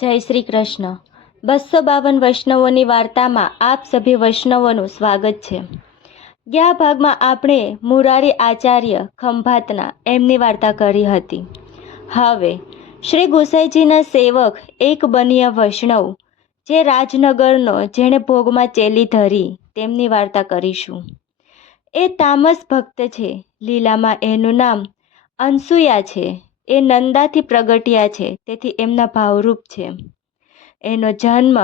જય શ્રી કૃષ્ણ. બસો બાવન વૈષ્ણવોની વાર્તામાં આપ સભી વૈષ્ણવોનું સ્વાગત છે. ગયા ભાગમાં આપણે મુરારી આચાર્ય ખંભાતના એમની વાર્તા કરી હતી. હવે, શ્રી ગુસાઈજીના સેવક એક બનિયા વૈષ્ણવ, જે રાજનગરનો જેણે ભોગમાં ચેલી ધરી, તેમની વાર્તા કરીશું. એ તામસ ભક્ત છે, લીલામાં એનું નામ અનસુયા છે. એ નંદાથી પ્રગટ્યા છે, તેથી એમના ભાવરૂપ છે. એનો જન્મ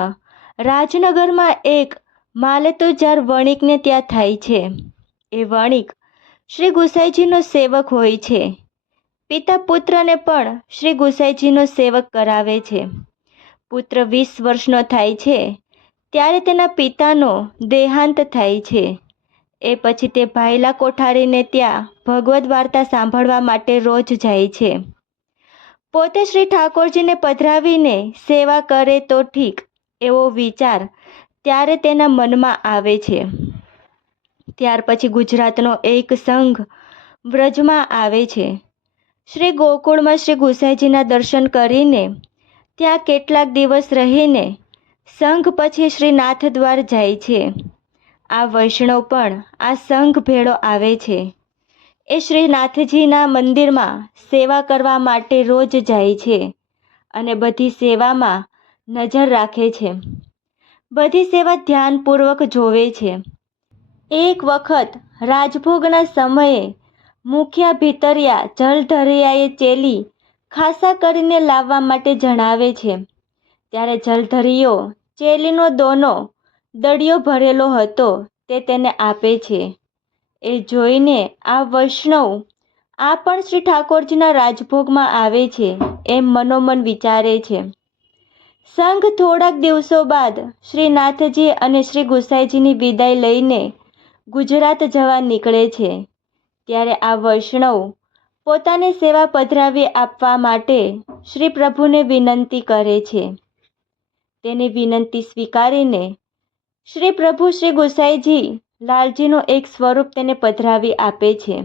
રાજનગરમાં એક માલતુજાર વણિકને ત્યાં થાય છે. એ વણિક શ્રી ગુસાઈજીનો સેવક હોય છે. પિતા પુત્રને પણ શ્રી ગુસાઈજીનો સેવક કરાવે છે. પુત્ર વીસ વર્ષનો થાય છે, ત્યારે તેના પિતાનો દેહાંત થાય છે. એ પછી તે ભાયલા કોઠારીને ત્યાં ભગવદ્ વાર્તા સાંભળવા માટે રોજ જાય છે. પોતે શ્રી ઠાકોરજીને પધરાવીને સેવા કરે તો ઠીક, એવો વિચાર ત્યારે તેના મનમાં આવે છે. ત્યાર પછી ગુજરાતનો એક સંઘ વ્રજમાં આવે છે. શ્રી ગોકુળમાં શ્રી ગુસાઈજીના દર્શન કરીને ત્યાં કેટલાક દિવસ રહીને સંઘ પછી શ્રી નાથદ્વાર જાય છે. આ વૈષ્ણવ પણ આ સંઘ ભેળો આવે છે. એ શ્રીનાથજીના મંદિરમાં સેવા કરવા માટે રોજ જાય છે અને બધી સેવામાં નજર રાખે છે. બધી સેવા ધ્યાનપૂર્વક જોવે છે. એક વખત રાજભોગના સમયે મુખ્યા ભીતરિયા જલધરિયાએ ચેલી ખાસા કરીને લાવવા માટે જણાવે છે. ત્યારે જલધરિયો ચેલીનો દોનો દડિયો ભરેલો હતો તે તેને આપે છે. એ જોઈને આ વૈષ્ણવ, આ પણ શ્રી ઠાકોરજીના રાજભોગમાં આવે છે એમ મનોમન વિચારે છે. સંઘ થોડાક દિવસો બાદ શ્રીનાથજી અને શ્રી ગુસાઈજીની વિદાય લઈને ગુજરાત જવા નીકળે છે. ત્યારે આ વૈષ્ણવ પોતાને સેવા પધરાવી આપવા માટે શ્રી પ્રભુને વિનંતી કરે છે. તેની વિનંતી સ્વીકારીને શ્રી પ્રભુ શ્રી ગોસાઈજી લાલજીનું એક સ્વરૂપ તેને પધરાવી આપે છે.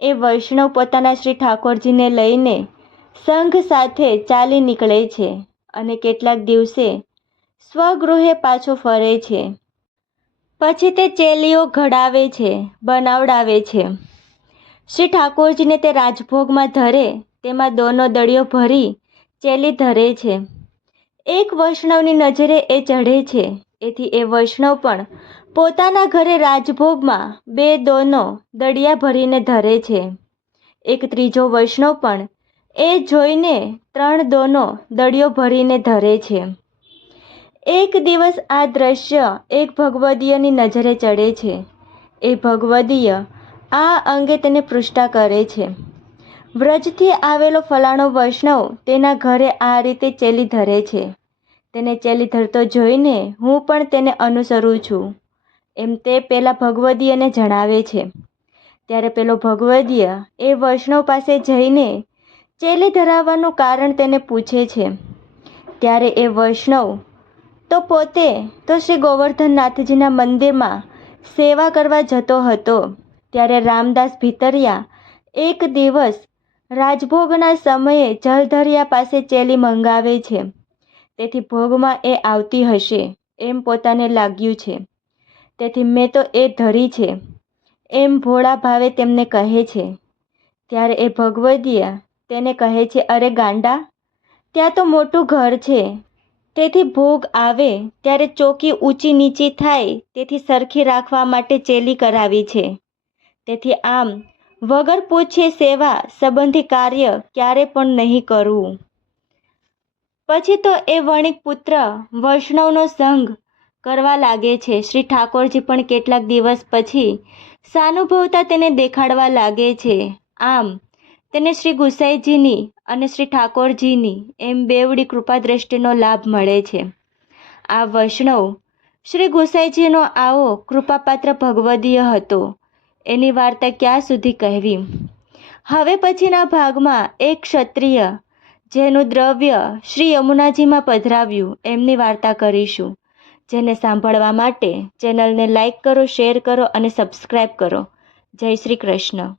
એ વૈષ્ણવ પોતાના શ્રી ઠાકોરજીને લઈને સંઘ સાથે ચાલી નીકળે છે અને કેટલાક દિવસે સ્વગૃહે પાછો ફરે છે. પછી તે ચેલીઓ ઘડાવે છે, બનાવડાવે છે. શ્રી ઠાકોરજીને તે રાજભોગમાં ધરે, તેમાં દોનો દળિયો ભરી ચેલી ધરે છે. એક વૈષ્ણવની નજરે એ ચઢે છે. એથી એ વૈષ્ણવ પણ પોતાના ઘરે રાજભોગમાં બે દોનો દડિયા ભરીને ધરે છે. એક ત્રીજો વૈષ્ણવ પણ એ જોઈને ત્રણ દોનો દડિયો ભરીને ધરે છે. એક દિવસ આ દ્રશ્ય એક ભગવદીયની નજરે ચડે છે. એ ભગવદીય આ અંગે તેને પૃષ્ઠા કરે છે. વ્રજથી આવેલો ફલાણો વૈષ્ણવ તેના ઘરે આ રીતે ચેલી ધરે છે. તેને ચેલી ધરતો જોઈને હું પણ તેને અનુસરું છું. એમ તે પેલા ભગવદીયને જણાવે છે. ત્યારે પેલો ભગવદીય એ વૈષ્ણવ પાસે જઈને ચેલી ધરાવવાનું કારણ તેને પૂછે છે. ત્યારે એ વૈષ્ણવ, તો પોતે તો શ્રી ગોવર્ધનનાથજીના મંદિરમાં સેવા કરવા જતો હતો. ત્યારે રામદાસ ભીતરિયા એક દિવસ રાજભોગના સમયે જલધરિયા પાસે ચેલી મંગાવે છે. તેથી ભોગમાં એ આવતી હશે, એમ પોતાને લાગ્યું છે. તેથી મેં તો એ ધરી છે, એમ ભોળા ભાવે તેમને કહે છે. ત્યારે એ ભગવદીયા તેને કહે છે, અરે ગાંડા, ત્યાં તો મોટું ઘર છે. તેથી ભોગ આવે ત્યારે ચોકી ઊંચી નીચી થાય, તેથી સરખી રાખવા માટે ચેલી કરાવી છે. તેથી આમ વગર પૂછે સેવા સંબંધી કાર્ય ક્યારે પણ નહીં કરવું પછી તો એ વણિક પુત્ર વૈષ્ણવનો સંગ કરવા લાગે છે. શ્રી ઠાકોરજી પણ કેટલાક દિવસ પછી સાનુભવતા તેને દેખાડવા લાગે છે. આમ, તેને શ્રી ગુસાઈજીની અને શ્રી ઠાકોરજીની એમ બેવડી કૃપા દ્રષ્ટિનો લાભ મળે છે. આ વૈષ્ણવ શ્રી ગુસાઈજીનો આવો કૃપાપાત્ર ભગવદીય હતો. એની વાર્તા ક્યાં સુધી કહેવી? હવે પછીના ભાગમાં એક ક્ષત્રિય જેનું દ્રવ્ય શ્રી યમુનાજીમાં પધરાવ્યું, એમની વાર્તા કરીશું. જેને સાંભળવા માટે ચેનલને લાઇક કરો, શેર કરો અને સબસ્ક્રાઈબ કરો. જય શ્રી કૃષ્ણ.